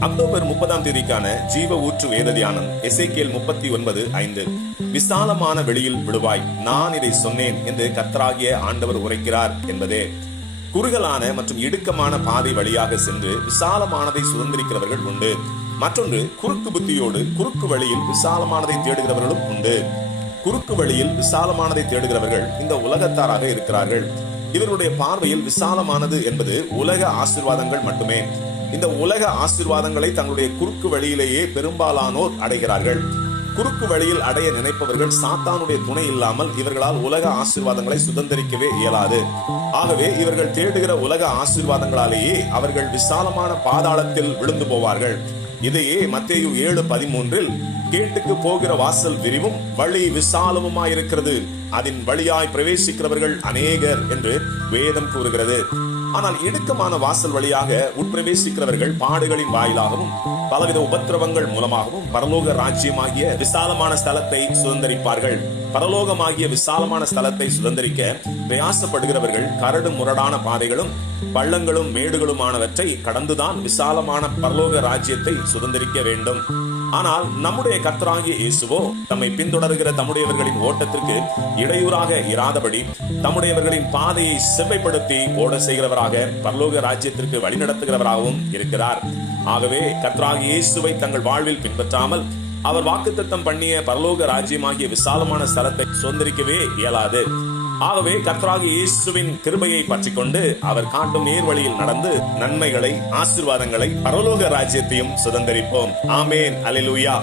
October முப்பதாம் தேதிக்கான ஜீவ ஊற்று வேத தியானம் எசேக்கியேல் முப்பத்தி ஒன்பது ஐந்து. விசாலமான வெளியில் விழுவாய் நான் இதை சொன்னேன் என்று கத்தராகிய ஆண்டவர் உரைக்கிறார் என்பதே. குறுகலான மற்றும் இடுக்கமான பாதை வழியாக சென்று விசாலமானதை சுதந்திரிக்கிறவர்கள் உண்டு. மற்றொன்று குறுக்கு புத்தியோடு குறுக்கு வழியில் விசாலமானதை தேடுகிறவர்களும் உண்டு. குறுக்கு வழியில் விசாலமானதை தேடுகிறவர்கள் இந்த உலகத்தாராக இருக்கிறார்கள். இவர்களுடைய பார்வையில் விசாலமானது என்பது உலக ஆசீர்வாதங்கள் மட்டுமே. இந்த உலக ஆசீர்வாதங்களை தங்களுடைய குறுக்கு வழியிலேயே பெரும்பாலானோர் அடைகிறார்கள். குறுக்கு வழியில் அடைய நினைப்பவர்கள் சாத்தானுடைய துணை இல்லாமல் இவர்களால் உலக ஆசிர்வாதங்களை சுதந்திரிக்கவே இயலாது. ஆகவே இவர்கள் தேடுகிற உலக ஆசிர்வாதங்களாலேயே அவர்கள் விசாலமான பாதாளத்தில் விழுந்து போவார்கள். இதையே மத்தேயு ஏழு பதிமூன்றில் கேட்டுக்கு போகிற வாசல் விரிவும் வழி விசாலமுமாயிருக்கிறது. அதன் வழியாய் பிரவேசிக்கிறவர்கள் அநேகர் என்று வேதம் கூறுகிறது. ஆனால் இடுக்கமான வாசல் வழியாக உட்பிரவேசிக்கிறவர்கள் பாடுகளின் வாயிலாகவும் பலவித உபத்திரவங்கள் மூலமாகவும் பரலோக ராஜ்யமாகிய விசாலமான ஸ்தலத்தை சுதந்திரிப்பார்கள். பரலோகமாகிய விசாலமான ஸ்தலத்தை சுதந்திரிக்க பிரயாசப்படுகிறவர்கள் கரடு முரடான பாதைகளும் பள்ளங்களும் மேடுகளுமானவற்றை கடந்துதான் விசாலமான பரலோக ராஜ்யத்தை சுதந்திரிக்க வேண்டும். ஆனால் நம்முடைய கர்த்தராகிய இயேசுவோ தம்மை பின்தொடர்கிற தம்முடையவர்களின் ஓட்டத்திற்கு இடையூறாக இராதபடி தம்முடையவர்களின் பாதையை செவ்வைப்படுத்தி ஓட செய்கிறவராக பரலோக ராஜ்யத்திற்கு வழிநடத்துகிறவராகவும் இருக்கிறார். ஆகவே கர்த்தராகிய இயேசுவை தங்கள் வாழ்வில் பின்பற்றாமல் அவர் வாக்குத்தத்தம் பண்ணிய பரலோக ராஜ்யமாகிய விசாலமான ஸ்தலத்தை சுதந்திரிக்கவே இயலாது. ஆகவே கர்த்தராகிய இயேசுவின் கிருபையை பற்றி கொண்டு அவர் காட்டும் நேர்வழியில் நடந்து நன்மைகளை ஆசிர்வாதங்களை பரலோக ராஜ்யத்தையும் சுதந்திரிப்போம். ஆமேன். அலிலுயா